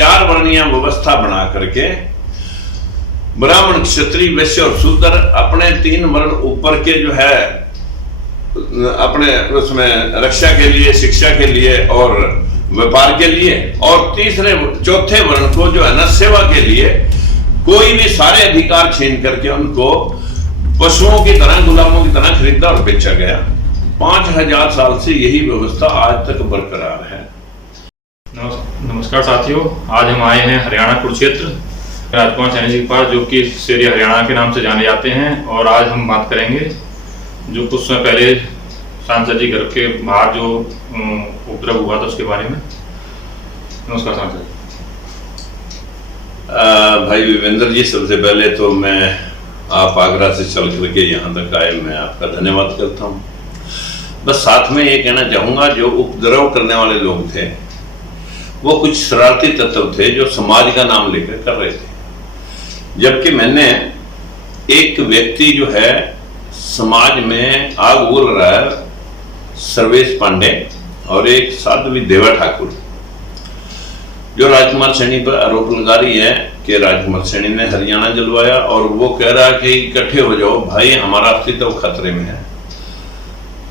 4 वर्णीय व्यवस्था बना करके ब्राह्मण, क्षत्रिय, वैश्य और शूद्र अपने 3 वर्ण ऊपर के जो है अपने उसमें रक्षा के लिए, शिक्षा के लिए और व्यापार के लिए, और चौथे वर्ण को जो है ना सेवा के लिए कोई भी सारे अधिकार छीन करके उनको पशुओं की तरह, गुलामों की तरह खरीदा और बेचा गया। 5000 साल से यही व्यवस्था आज तक बरकरार है। नमस्कार साथियों, आज हम आए हैं हरियाणा कुरुक्षेत्र राजकुमार सैनी जी के पास, जो कि शेर हरियाणा के नाम से जाने जाते हैं। और आज हम बात करेंगे जो कुछ समय पहले सांसद जी घर के बाहर जो उपद्रव हुआ था उसके बारे में। नमस्कार सांसद भाई विवेंद्र जी, सबसे पहले तो मैं आप आगरा से चल करके यहाँ तक आए, मैं आपका धन्यवाद करता हूँ। बस साथ में ये कहना चाहूँगा, जो उपद्रव करने वाले लोग थे वो कुछ शरारती तत्व थे जो समाज का नाम लेकर कर रहे थे, जबकि मैंने एक व्यक्ति जो है समाज में आग उगल रहा है, सर्वेश पांडे, और एक साध्वी देवा ठाकुर, जो राजकुमार सैनी पर आरोप लगा रही है कि राजकुमार सैनी ने हरियाणा जलवाया, और वो कह रहा है कि इकट्ठे हो जाओ भाई, हमारा अस्तित्व खतरे में है।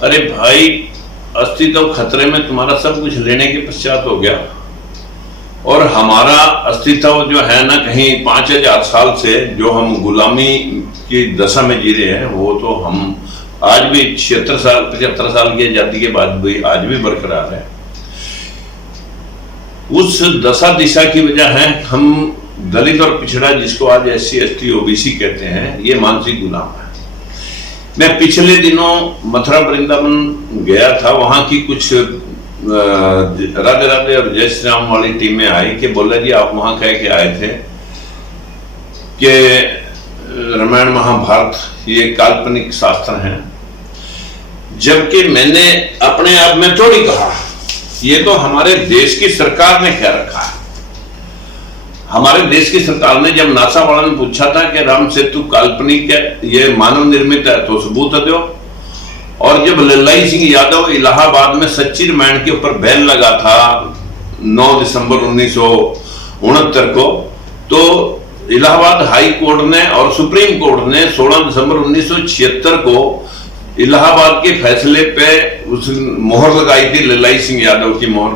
अरे भाई, अस्तित्व खतरे में तुम्हारा सब कुछ लेने के पश्चात हो गया, और हमारा अस्तित्व जो है ना, कहीं 5000 साल से जो हम गुलामी की दशा में जी रहे हैं, वो तो हम आज भी 75 साल की आजादी के बाद भी आज भी बरकरार है। उस दशा दिशा की वजह है हम दलित और पिछड़ा, जिसको आज SC ST OBC कहते हैं, ये मानसिक गुलाम है। मैं पिछले दिनों मथुरा वृंदावन गया था, वहां की कुछ राधे राधे और जय श्री राम वाली टीमें आई कि बोला जी आप वहां कह के आए थे कि रामायण महाभारत ये काल्पनिक शास्त्र हैं, जबकि मैंने अपने आप में थोड़ी कहा, ये तो हमारे देश की सरकार ने कह रखा है। हमारे देश की सरकार ने जब नासा वालों ने पूछा था कि राम सेतु काल्पनिक है, ये मानव निर्मित है, तो सबूत दो। और जब लल्लाई सिंह यादव इलाहाबाद में सच्ची रामायण के ऊपर बैन लगा था 9 दिसंबर 1969 को, तो इलाहाबाद हाई कोर्ट ने और सुप्रीम कोर्ट ने 16 दिसंबर 1976 को इलाहाबाद के फैसले पे उस मोहर लगाई थी, लल्लाई सिंह यादव की मोहर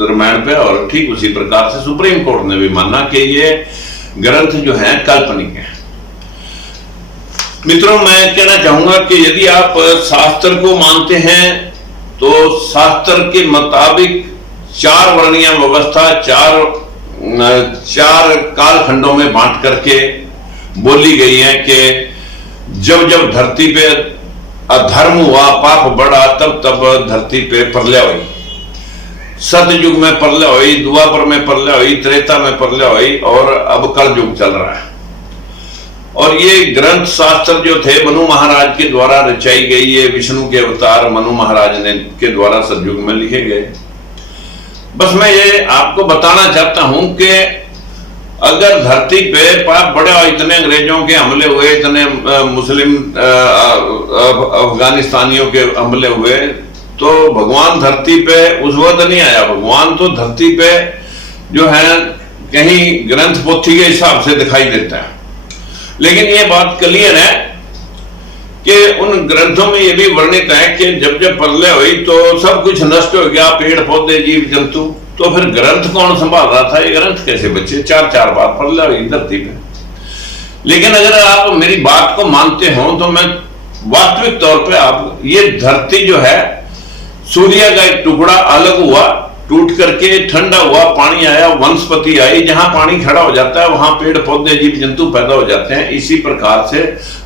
रामायण पे, और ठीक उसी प्रकार से सुप्रीम कोर्ट ने भी माना कि ये ग्रंथ जो है काल्पनिक है। मित्रों, मैं कहना चाहूंगा कि यदि आप शास्त्र को मानते हैं तो शास्त्र के मुताबिक 4 वर्णीय व्यवस्था 4 कालखंडों में बांट करके बोली गई है कि जब जब धरती पे अधर्म हुआ, पाप बढ़ा, तब तब धरती पे प्रलय हुई। सतयुग में प्रलय हुई, द्वापर में प्रलय हुई, त्रेता में प्रलय हुई, और अब कल युग चल रहा है। और ये ग्रंथ शास्त्र जो थे मनु महाराज के द्वारा रचाई गई, ये विष्णु के अवतार मनु महाराज ने के द्वारा सतयुग में लिखे गए। बस मैं ये आपको बताना चाहता हूं कि अगर धरती पे पाप बढ़े और इतने अंग्रेजों के हमले हुए, इतने मुस्लिम अफगानिस्तानियों के हमले हुए, तो भगवान धरती पे उस वक्त नहीं आया। भगवान तो धरती पे जो है कहीं ग्रंथ पोथी के हिसाब से दिखाई देता है। लेकिन ये बात क्लियर है कि उन ग्रंथों में ये भी वर्णित है कि जब जब प्रलय हुई तो सब कुछ नष्ट हो गया, पेड़ पौधे, जीव जंतु। तो फिर ग्रंथ कौन संभाल रहा था? ये ग्रंथ कैसे बचे? 4 बार प्रलय हुई धरती पे। लेकिन अगर आप मेरी बात को मानते हो तो मैं वास्तविक तौर पे आप ये धरती जो है, सूर्य का एक टुकड़ा अलग हुआ, टूट करके ठंडा हुआ, पानी आया, वनस्पति आई, जहां पानी खड़ा हो जाता है वहां पेड़ पौधे, जीव जंतु पैदा हो जाते हैं। इसी प्रकार से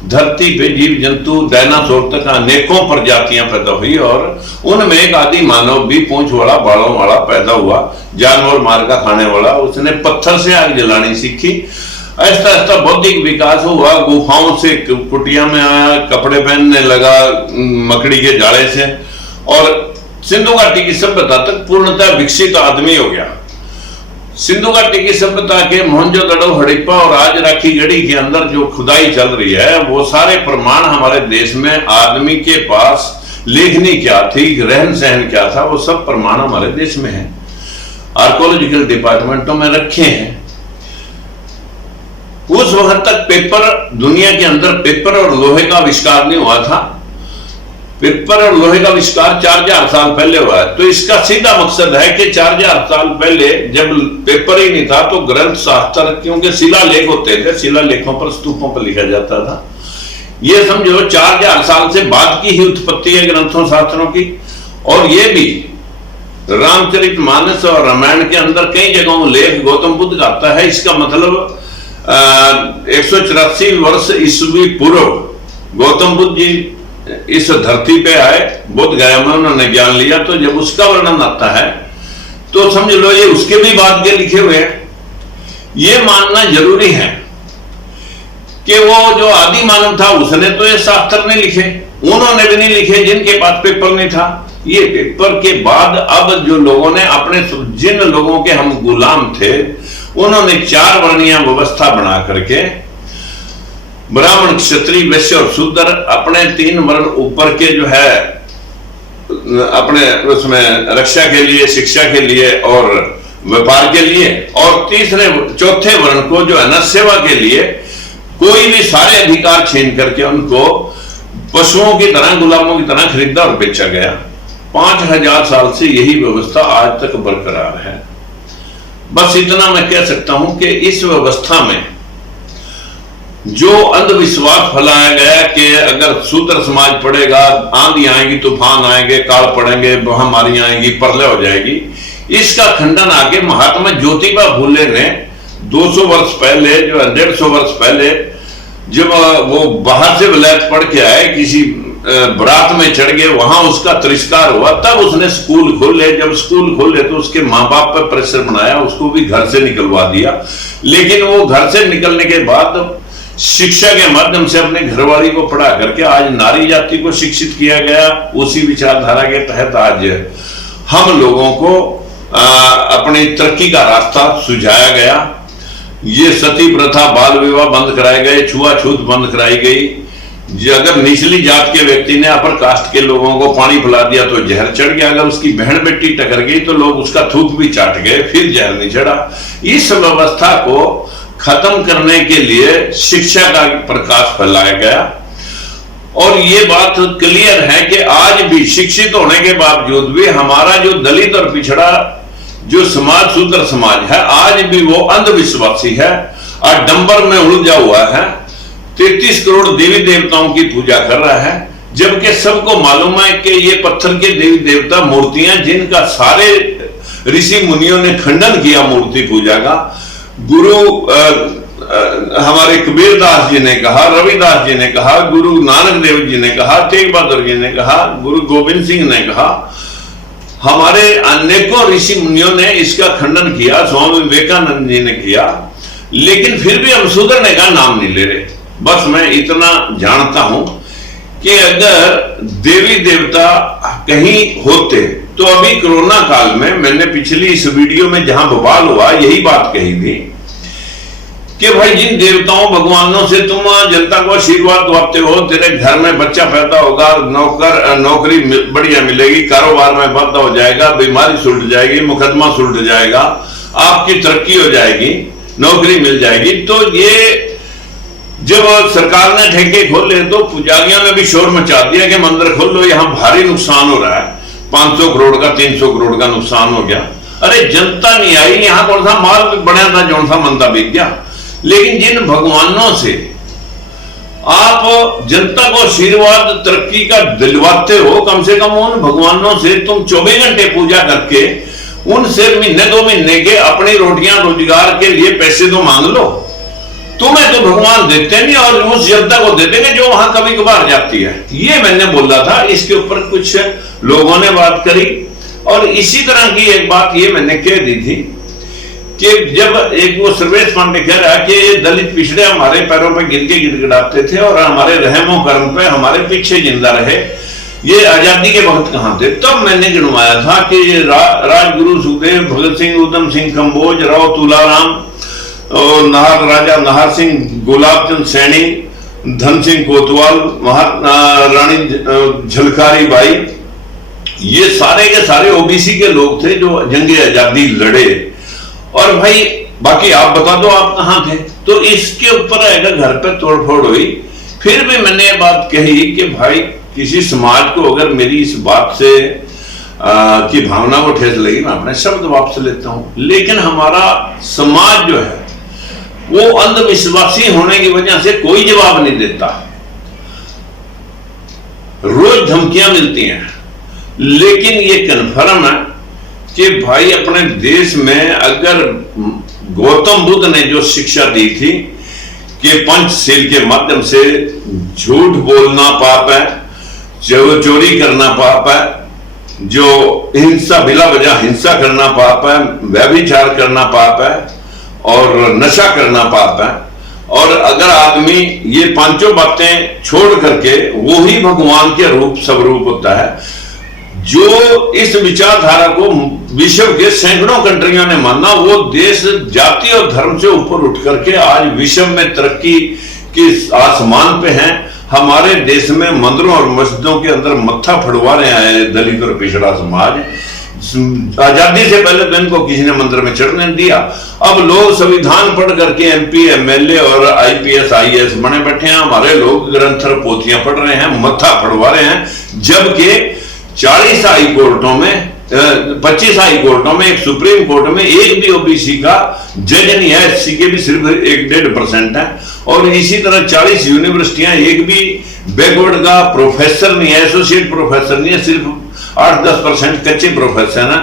धरती पे जीव जंतु, डायनासोर तक अनेकों प्रजातियां पैदा हुई, और उनमें एक आदि मानव भी पूंछ वाला, बालों वाला पैदा हुआ, जानवर मार का खाने वाला। उसने पत्थर से आग जलानी सीखी। ऐसा ऐसा बौद्धिक विकास हुआ, गुफाओं से कुटिया में आया, कपड़े पहनने लगा मकड़ी के जाले से, और सिंधु घाटी की सभ्यता तक पूर्णतः विकसित आदमी हो गया। सिंधु घाटी की सभ्यता के मोहनजोदड़ो, हड़प्पा और आज राखी गढ़ी के अंदर जो खुदाई चल रही है, वो सारे प्रमाण हमारे देश में आदमी के पास लेखनी क्या थी, रहन सहन क्या था, वो सब प्रमाण हमारे देश में है। आर्कोलॉजिकल डिपार्टमेंटों में रखे हैं। उस वक्त तक पेपर, दुनिया के अंदर पेपर और लोहे का आविष्कार नहीं हुआ था। पेपर और लोहे का आविष्कार 4000 साल पहले हुआ है। तो इसका सीधा मकसद है कि 4000 साल पहले जब पेपर ही नहीं था तो ग्रंथ शास्त्र, क्योंकि शिलालेख होते थे, शिलालेखों पर, स्तूपों पर लिखा जाता था। ये समझो 4000 साल से बाद की ही उत्पत्ति है ग्रंथों शास्त्रों की। और ये भी रामचरितमानस और रामायण के अंदर कई जगहों में लेख गौतम बुद्ध का आता है। इसका मतलब 184 वर्ष ईस्वी पूर्व गौतम बुद्ध जी इस धरती पे आए, बोध गया में उन्होंने ज्ञान लिया। तो जब उसका वर्णन आता है तो समझ लो ये उसके भी बाद के लिखे हुए हैं। ये मानना जरूरी है कि वो जो आदि मानव था उसने तो ये शास्त्र नहीं लिखे, उन्होंने भी नहीं लिखे जिनके पास पेपर नहीं था। ये पेपर के बाद अब जो लोगों ने अपने, जिन लोगों के हम गुलाम थे, उन्होंने 4 वर्णीय व्यवस्था बना करके ब्राह्मण, क्षत्रिय, वैश्य और शूद्र, अपने 3 वर्ण ऊपर के जो है अपने उसमें रक्षा के लिए, शिक्षा के लिए और व्यापार के लिए, और चौथे वर्ण को जो है ना सेवा के लिए, कोई भी सारे अधिकार छीन करके उनको पशुओं की तरह, गुलामों की तरह खरीदा और बेचा गया। 5000 साल से यही व्यवस्था आज तक बरकरार है। बस इतना मैं कह सकता हूं कि इस व्यवस्था में जो अंधविश्वास फैलाया गया कि अगर शूद्र समाज पड़ेगा, आंधी आएगी, तूफान आएंगे, काल पड़ेंगे, महामारी आएगी, प्रलय हो जाएगी, इसका खंडन आगे महात्मा ज्योतिबा फूले ने 200 वर्ष पहले, जो 150 वर्ष पहले, जब वो बाहर से विलायत पढ़ के आए, किसी बरात में चढ़ गए, वहां उसका तिरस्कार हुआ, तब उसने स्कूल खोले। जब स्कूल खोले तो उसके माँ बाप पर प्रेशर बनाया, उसको भी घर से निकलवा दिया। लेकिन वो घर से निकलने के बाद शिक्षा के माध्यम से अपने घरवाली को पढ़ा करके आज नारी जाति को शिक्षित किया गया। उसी विचारधारा के तहत आज हम लोगों को अपनी तरक्की का रास्ता सुझाया गया। ये सती प्रथा, बाल विवाह बंद कराए गए, छुआछूत बंद कराई गई। अगर निचली जात के व्यक्ति ने अपर कास्ट के लोगों को पानी पिला दिया तो जहर चढ़ गया, अगर उसकी बहन बेटी टकर गई तो लोग उसका थूक भी चाट गए, फिर जहर नहीं चढ़ा। इस व्यवस्था को खत्म करने के लिए शिक्षा का प्रकाश फैलाया गया। और ये बात क्लियर है कि आज भी शिक्षित होने के बावजूद भी हमारा जो दलित और पिछड़ा जो समाज, शूद्र समाज है, आज भी वो अंधविश्वासी है, आडंबर में उलझा हुआ है, 33 करोड़ देवी देवताओं की पूजा कर रहा है, जबकि सबको मालूम है कि ये पत्थर के देवी देवता मूर्तियां, जिनका सारे ऋषि मुनियों ने खंडन किया मूर्ति पूजा का। गुरु हमारे कबीरदास जी ने कहा, रविदास जी ने कहा, गुरु नानक देव जी ने कहा, तेग बहादुर जी ने कहा, गुरु गोविंद सिंह ने कहा, हमारे अनेकों ऋषि मुनियों ने इसका खंडन किया, स्वामी विवेकानंद जी ने किया, लेकिन फिर भी हम सुधरने का नाम नहीं ले रहे। बस मैं इतना जानता हूं कि अगर देवी देवता कहीं होते तो अभी कोरोना काल में मैंने पिछली इस वीडियो में जहां बवाल हुआ यही बात कही थी कि भाई जिन देवताओं भगवानों से तुम जनता को आशीर्वाद दवाते हो, तेरे घर में बच्चा पैदा होगा, नौकरी बढ़िया मिलेगी, कारोबार में वाधा हो जाएगा, बीमारी सुलझ जाएगी, मुकदमा सुलझ जाएगा, आपकी तरक्की हो जाएगी, नौकरी मिल जाएगी। तो ये जब सरकार ने ठेके खोले तो पुजारियों ने भी शोर मचा दिया कि मंदिर खोल लो, यहां भारी नुकसान हो रहा है, 500 करोड़ का 300 करोड़ का नुकसान हो गया। अरे जनता नहीं आई, यहां कौन सा माल बना था, जौन सा मंदा बिक गया। लेकिन जिन भगवानों से आप जनता को आशीर्वाद तरक्की का दिलवाते हो, कम से कम उन भगवानों से तुम 24 घंटे पूजा करके उनसे महीने 2 महीने के अपनी रोटियां रोजगार के लिए पैसे तो मांग लो। तुम्हें तो भगवान देते नहीं और उस जनता को दे देंगे जो वहां कभी कभार जाती है। ये मैंने बोला था, इसके ऊपर कुछ लोगों ने बात करी। और इसी तरह की एक बात ये मैंने कह दी थी कि जब एक वो सर्वेश पांडे कह रहा है कि दलित पिछड़े हमारे पैरों पे गिर के गिड़गिड़ाते थे और हमारे रहमो कर्म पे हमारे पीछे जिंदा रहे, ये आजादी के वक्त कहां थे। तब मैंने गिनवाया था कि राजगुरु सुखदेव, भगत सिंह, उधम सिंह कंबोज, राव तुलाराम और राजा नाहर सिंह, गुलाब चंद सैनी, धन सिंह कोतवाल, रानी झलकारी बाई ये सारे के सारे ओबीसी के लोग थे जो जंगे आजादी लड़े। और भाई बाकी आप बता दो आप कहां थे। तो इसके ऊपर आएगा घर पे तोड़फोड़ हुई। फिर भी मैंने ये बात कही कि भाई किसी समाज को अगर मेरी इस बात से की भावना को ठेस लगी, मैं अपने शब्द वापस लेता हूं। लेकिन हमारा समाज जो है वो अंधविश्वासी होने की वजह से कोई जवाब नहीं देता। रोज धमकियां मिलती हैं, लेकिन ये कन्फर्म है कि भाई अपने देश में अगर गौतम बुद्ध ने जो शिक्षा दी थी कि पंचशील के माध्यम से झूठ बोलना पाप है, जो चोरी करना पाप है, जो हिंसा बिला वजह हिंसा करना पाप है, व्यभिचार करना पाप है और नशा करना पाप है, और अगर आदमी ये पांचों बातें छोड़ करके वो ही भगवान के रूप स्वरूप होता है। जो इस विचारधारा को विश्व के सैकड़ों कंट्रियों ने माना, वो देश जाति और धर्म से ऊपर उठ करके आज विश्व में तरक्की के आसमान पे हैं। हमारे देश में मंदिरों और मस्जिदों के अंदर मत्था फड़वा रहे हैं दलित और पिछड़ा समाज। आजादी से पहले तो इनको किसी ने मंदिर में चढ़ने दिया। अब लोग संविधान पढ़ करके एमपी एमएलए और आईपीएस आईएएस बने बैठे हैं। हमारे लोग ग्रंथर पोथियां पढ़ रहे हैं, मत्था फड़वा रहे हैं, जबकि 40 हाई कोर्टों में 25 हाई कोर्टों में एक सुप्रीम कोर्ट में एक भी ओबीसी का जज नहीं है। एससी के भी सिर्फ 1-1.5% है। और इसी तरह 40 यूनिवर्सिटियां एक भी बैकवर्ड का प्रोफेसर नहीं है, एसोसिएट प्रोफेसर नहीं है, सिर्फ 8-10% कच्चे प्रोफेसर हैं।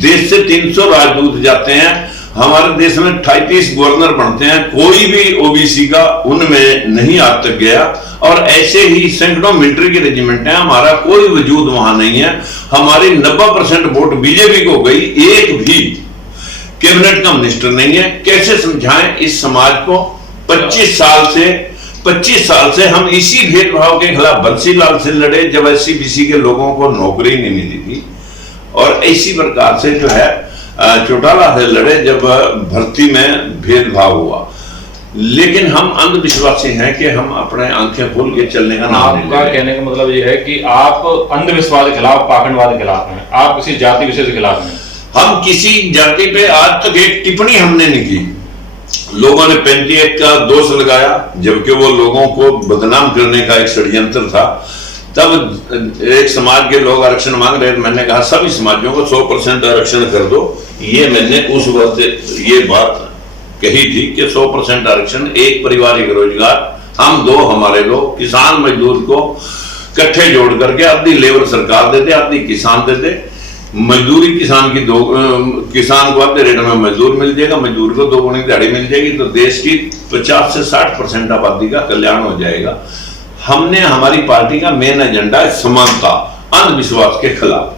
देश से 300 राजदूत जाते हैं। हमारे देश में 38 गवर्नर बनते हैं, कोई भी ओबीसी का उनमें नहीं आज तक गया। और ऐसे ही सैकड़ों मिलिट्री के रेजिमेंट हैं, हमारा कोई वजूद वहां नहीं है। हमारी 90% वोट बीजेपी को गई, एक भी कैबिनेट का मिनिस्टर नहीं है। कैसे समझाएं इस समाज को? 25 साल से हम इसी भेदभाव के खिलाफ बंसीलाल से लड़े, जब एससी-बीसी के लोगों को नौकरी नहीं मिली थी, और इसी प्रकार से जो है चौटाला से लड़े जब भर्ती में भेदभाव हुआ। लेकिन हम अंधविश्वासी हैं कि हम अपने आंखें खोल के चलने का नाम नहीं ले रहे। आपका कहने का मतलब ये है कि आप अंधविश्वास के खिलाफ, पाखंडवाद के खिलाफ हैं, आप किसी जाति विशेष के खिलाफ हैं। हम किसी जाति पे आज तक एक टिप्पणी हमने नहीं की। लोगों ने 35 का दोष लगाया, जबकि वो लोगों को बदनाम करने का एक षड्यंत्र था। तब एक समाज के लोग आरक्षण मांग रहे थे, मैंने कहा सभी समाजों को 100% आरक्षण कर दो। ये मैंने उस वक्त ये बात कही थी कि 100% आरक्षण, एक परिवार एक रोजगार, हम दो हमारे दो, किसान मजदूर को इकट्ठे जोड़ करके आधी लेबर सरकार देते, आधी किसान देते। मजदूरी किसान की किसान को आधे रेट में मजदूर मिल जाएगा, मजदूर को 2 गुनी दिहाड़ी मिल जाएगी, तो देश की 50 से 60% आबादी का कल्याण हो जाएगा। हमने, हमारी पार्टी का मेन एजेंडा है समानता, अंधविश्वास के खिलाफ।